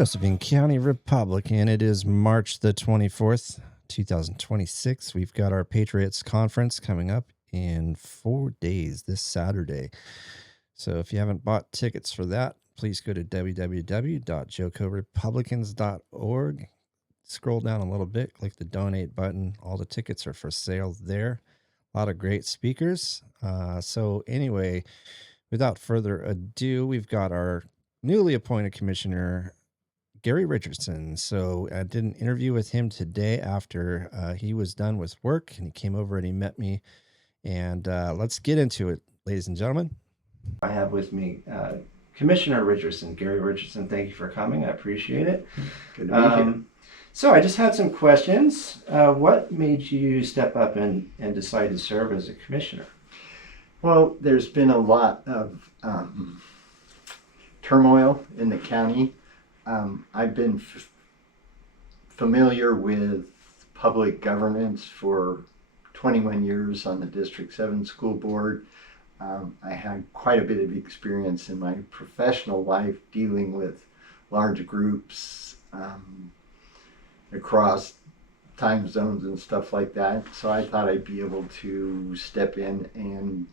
Josephine County Republican. It is March the 24th, 2026. We've got our Patriots Conference coming up in 4 days this Saturday. So if you haven't bought tickets for that, please go to www.jocorepublicans.org. Scroll down a little bit, click the donate button. All the tickets are for sale there. A lot of great speakers. So anyway, without further ado, we've got our newly appointed commissioner, Gary Richardson. So I did an interview with him today after he was done with work, and he came over and he met me. And let's get into it, ladies and gentlemen. I have with me Commissioner Richardson, Gary Richardson. Thank you for coming. I appreciate it. Good to meet you. So I just had some questions. What made you step up and decide to serve as a commissioner? Well, there's been a lot of turmoil in the county. I've been familiar with public governance for 21 years on the District 7 school board. I had quite a bit of experience in my professional life dealing with large groups across time zones and stuff like that. So I thought I'd be able to step in and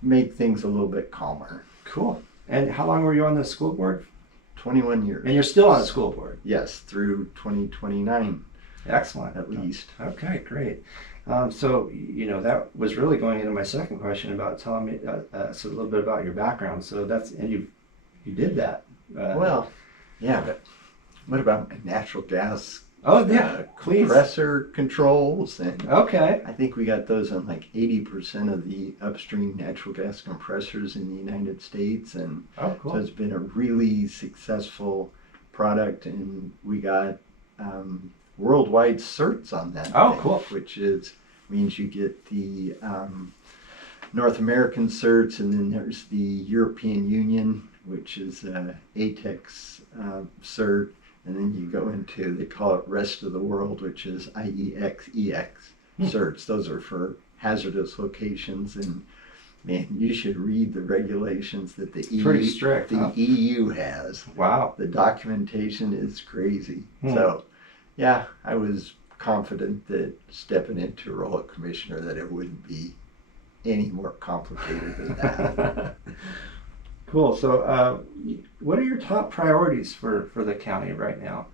make things a little bit calmer. Cool. And how long were you on the school board? 21 years. And you're still on the school board? Yes, through 2029. Excellent. At least. Okay, great. So, that was really going into my second question about telling me so a little bit about your background. So and you did that. Well, yeah, but what about natural gas? Oh, yeah, please. Compressor controls. And okay. I think we got those on like 80% of the upstream natural gas compressors in the United States. And oh, cool. So it's been a really successful product, and we got worldwide certs on that. Oh, thing, cool. Which means you get the North American certs, and then there's the European Union, which is ATEX cert. And then you go into, they call it rest of the world, which is IEX, EX certs. Those are for hazardous locations. And man, you should read the regulations that the EU has. Wow. The documentation is crazy. So yeah, I was confident that stepping into a role of commissioner that it wouldn't be any more complicated than that. Cool. So what are your top priorities for the county right now?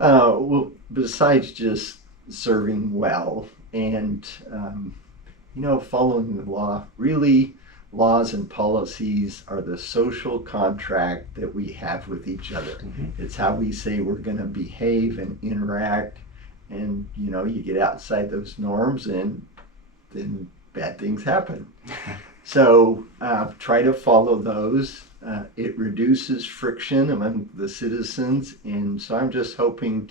Well, besides just serving well and, following the law, really laws and policies are the social contract that we have with each other. Mm-hmm. It's how we say we're going to behave and interact. And, you get outside those norms and then bad things happen. So try to follow those. It reduces friction among the citizens. And so I'm just hoping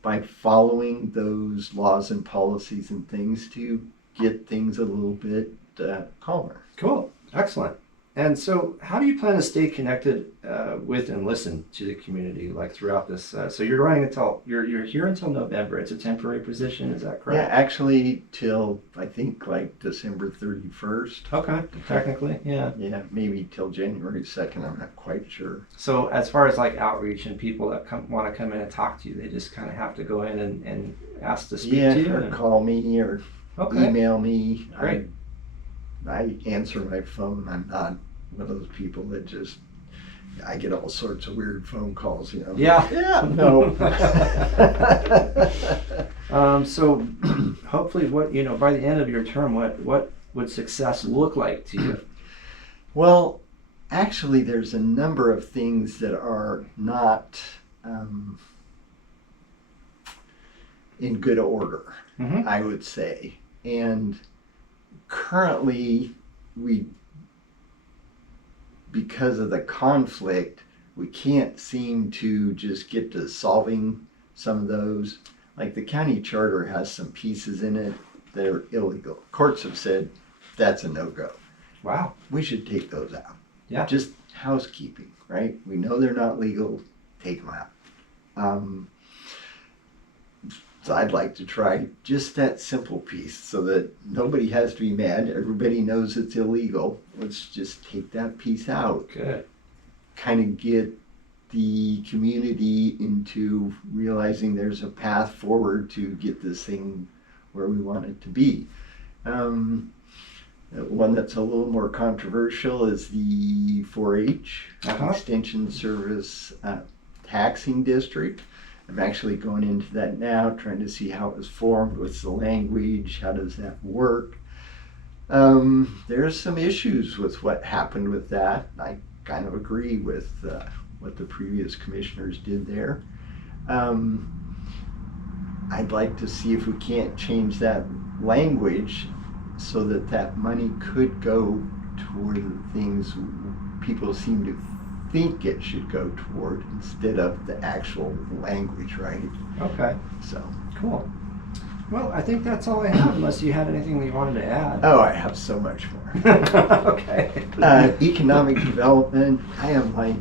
by following those laws and policies and things, to get things a little bit calmer. Cool. Excellent. And so how do you plan to stay connected with and listen to the community throughout this? So you're running you're here until November. It's a temporary position. Is that correct? Yeah, actually till I think December 31st. Okay. Technically, yeah. Yeah, maybe till January 2nd. I'm not quite sure. So as far as outreach and people that want to come in and talk to you, they just kind of have to go in and ask to speak to you? Or call me or email me. Great. I answer my phone. I'm not one of those people that I get all sorts of weird phone calls, Yeah. Yeah, no. So hopefully by the end of your term, what would success look like to you? Well, actually there's a number of things that are not in good order, mm-hmm. I would say. And currently, because of the conflict, we can't seem to just get to solving some of those. Like the county charter has some pieces in it that are illegal. Courts have said that's a no-go. Wow. We should take those out. Yeah. Just housekeeping, right? We know they're not legal, take them out. So I'd like to try just that simple piece so that nobody has to be mad. Everybody knows it's illegal. Let's just take that piece out. Good. kind of get the community into realizing there's a path forward to get this thing where we want it to be. One that's a little more controversial is the 4-H Extension Service taxing district. I'm actually going into that now, trying to see how it was formed, what's the language, how does that work. There's some issues with what happened with that. I kind of agree with what the previous commissioners did there. I'd like to see if we can't change that language so that that money could go toward the things people seem to think it should go toward instead of the actual language, right? Okay. So. Cool. Well, I think that's all I have, unless you had anything that you wanted to add. Oh, I have so much more. Okay. Economic development, I am like,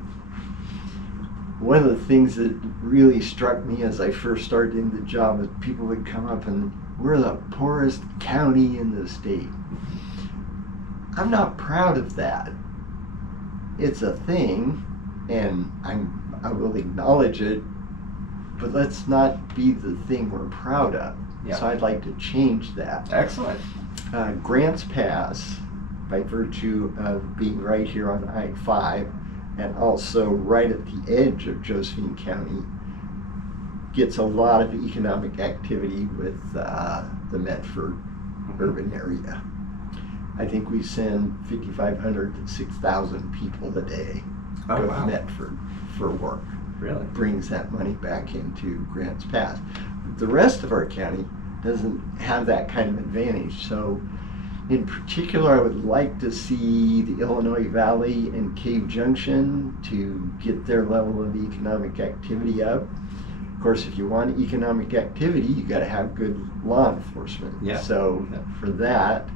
one of the things that really struck me as I first started in the job is people would come up and we're the poorest county in the state. I'm not proud of that. It's a thing, and I will acknowledge it, but let's not be the thing we're proud of. Yeah. So I'd like to change that. Excellent. Grants Pass, by virtue of being right here on I-5 and also right at the edge of Josephine County, gets a lot of economic activity with the Medford urban area. I think we send 5,500 to 6,000 people a day Oh, go wow. to Medford for work. Really? Brings that money back into Grants Pass. The rest of our county doesn't have that kind of advantage. So in particular, I would like to see the Illinois Valley and Cave Junction to get their level of economic activity up. Of course, if you want economic activity, you got to have good law enforcement. Yeah. So for that,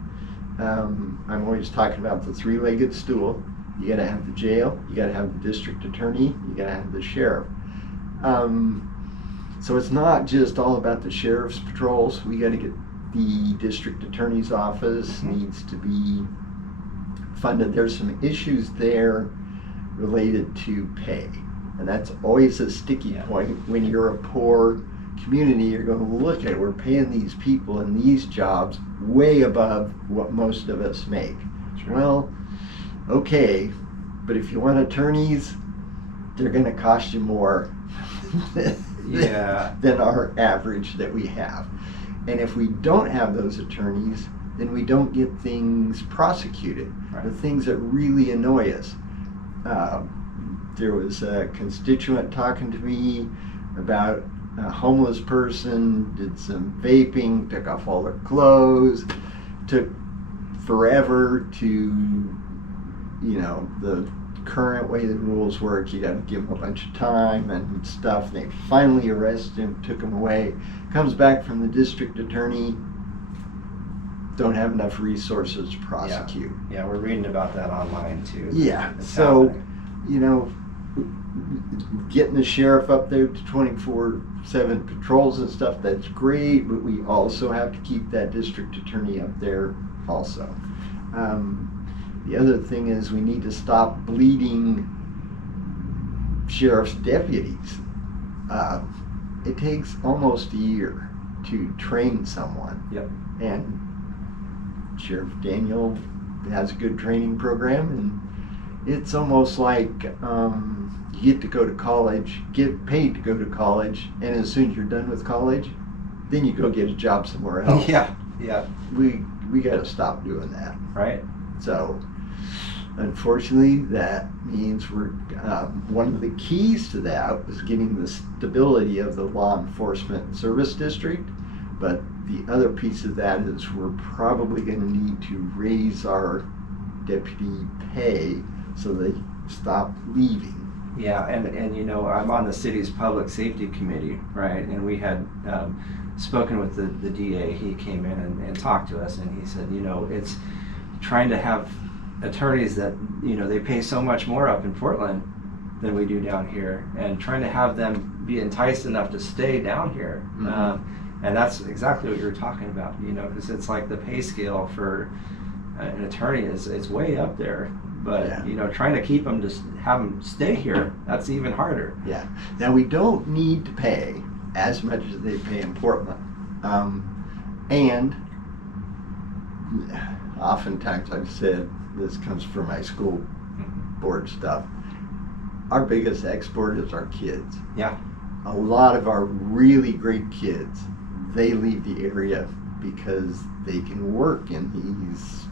I'm always talking about the three-legged stool. You got to have the jail, you got to have the district attorney, you got to have the sheriff. So it's not just all about the sheriff's patrols. We got to get the district attorney's office needs to be funded. There's some issues there related to pay, and that's always a sticky point when you're a poor community. You're going to look at it. We're paying these people in these jobs way above what most of us make. Sure. Well, okay, but if you want attorneys, they're going to cost you more Yeah. than our average that we have. And if we don't have those attorneys, then we don't get things prosecuted. Right. The things that really annoy us. There was a constituent talking to me about a homeless person, did some vaping, took off all their clothes, took forever to, the current way the rules work, you got to give him a bunch of time and stuff. They finally arrested him, took him away. Comes back from the district attorney, don't have enough resources to prosecute. Yeah, we're reading about that online too. Yeah, It's so, happening. Getting the sheriff up there to 24/7 patrols and stuff, that's great, but we also have to keep that district attorney up there also. The other thing is we need to stop bleeding sheriff's deputies. It takes almost a year to train someone. Yep. And Sheriff Daniel has a good training program, and it's almost like you get to go to college, get paid to go to college, and as soon as you're done with college, then you go get a job somewhere else. Yeah. We got to stop doing that. Right. So, unfortunately, that means we're one of the keys to that was getting the stability of the law enforcement service district. But the other piece of that is we're probably going to need to raise our deputy pay so they stop leaving. Yeah, and I'm on the city's public safety committee, right? And we had spoken with the DA. He came in and talked to us, and he said, it's trying to have attorneys that, they pay so much more up in Portland than we do down here, and trying to have them be enticed enough to stay down here. Mm-hmm. And that's exactly what you're talking about, because it's like the pay scale for an attorney is way up there But Yeah. trying to keep them, just have them stay here, that's even harder. Yeah. Now we don't need to pay as much as they pay in Portland, and oftentimes I've said this comes from my school board stuff. Our biggest export is our kids. Yeah. A lot of our really great kids, they leave the area because they can work in these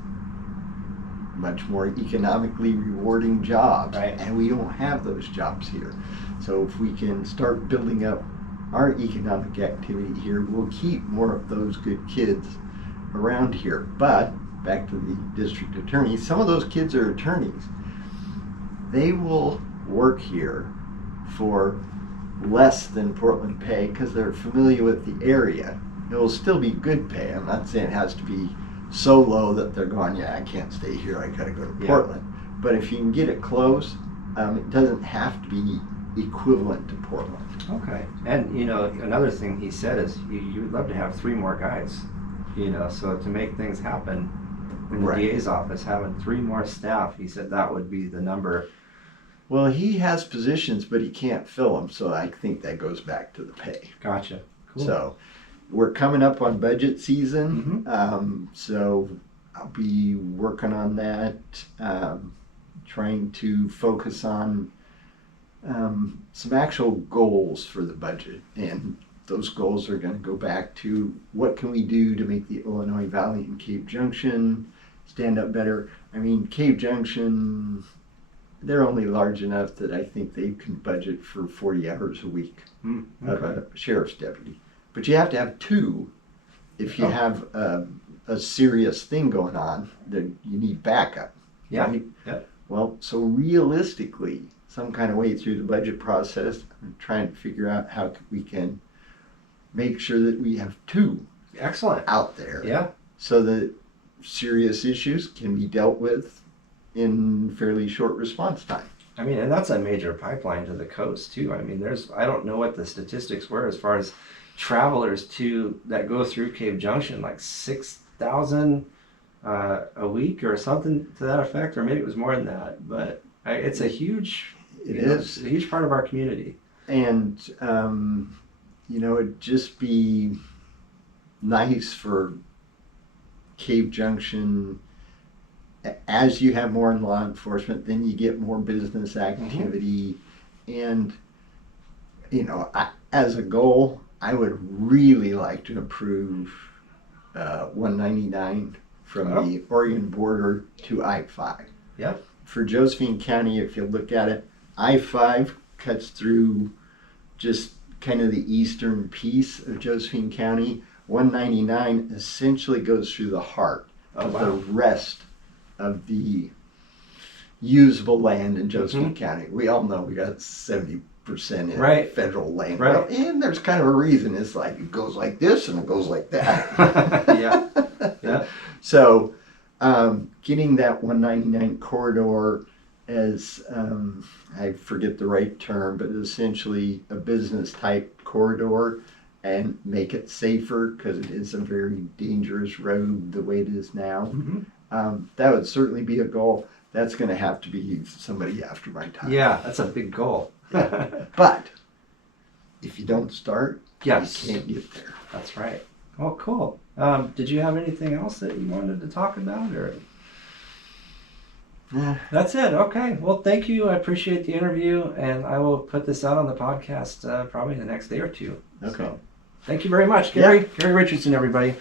much more economically rewarding jobs. Right. And we don't have those jobs here. So if we can start building up our economic activity here, we'll keep more of those good kids around here. But back to the district attorney, some of those kids are attorneys. They will work here for less than Portland pay because they're familiar with the area. It will still be good pay. I'm not saying it has to be so low that they're going, yeah, I can't stay here, I gotta go to Yeah. Portland. But if you can get it close, it doesn't have to be equivalent to Portland. Okay. And another thing he said is you would love to have 3 more guys. So to make things happen in the Right. DA's office, having 3 more staff, he said that would be the number. Well, he has positions, but he can't fill them, so I think that goes back to the pay. Gotcha. Cool. So we're coming up on budget season, so I'll be working on that, trying to focus on some actual goals for the budget. And those goals are going to go back to what can we do to make the Illinois Valley and Cave Junction stand up better. I mean, Cave Junction, they're only large enough that I think they can budget for 40 hours a week of Okay. a sheriff's deputy. But you have to have 2 if you Oh. have a serious thing going on, then you need backup. Yeah. Right? Yep. Well, so realistically, some kind of way through the budget process, I'm trying to figure out how we can make sure that we have 2 Excellent. out there Yeah. so that serious issues can be dealt with in fairly short response time. I mean, and that's a major pipeline to the coast too. I mean, I don't know what the statistics were as far as travelers that go through Cave Junction, like 6,000 a week or something to that effect, or maybe it was more than that. But it's a huge, It's a huge part of our community. And, it'd just be nice for Cave Junction. As you have more in law enforcement, then you get more business activity. And, as a goal, I would really like to improve 199 from the Oregon border to I-5. Yep. For Josephine County, if you look at it, I-5 cuts through just kind of the eastern piece of Josephine County. 199 essentially goes through the heart of the rest of the usable land in Josephine County. We all know we got 70% in federal land. Right. Well, and there's kind of a reason. It's like it goes like this and it goes like that. Yeah. Yeah. So getting that 199 corridor as, I forget the right term, but essentially a business type corridor and make it safer because it is a very dangerous road the way it is now. That would certainly be a goal. That's going to have to be somebody after my time. Yeah, that's a big goal. But if you don't start, Yes. you can't get there. That's right. Oh, cool. Did you have anything else that you wanted to talk about, or? That's it. Okay. Well, thank you. I appreciate the interview, and I will put this out on the podcast probably in the next day or 2. Okay. So, thank you very much, Gary. Gary Richardson, everybody.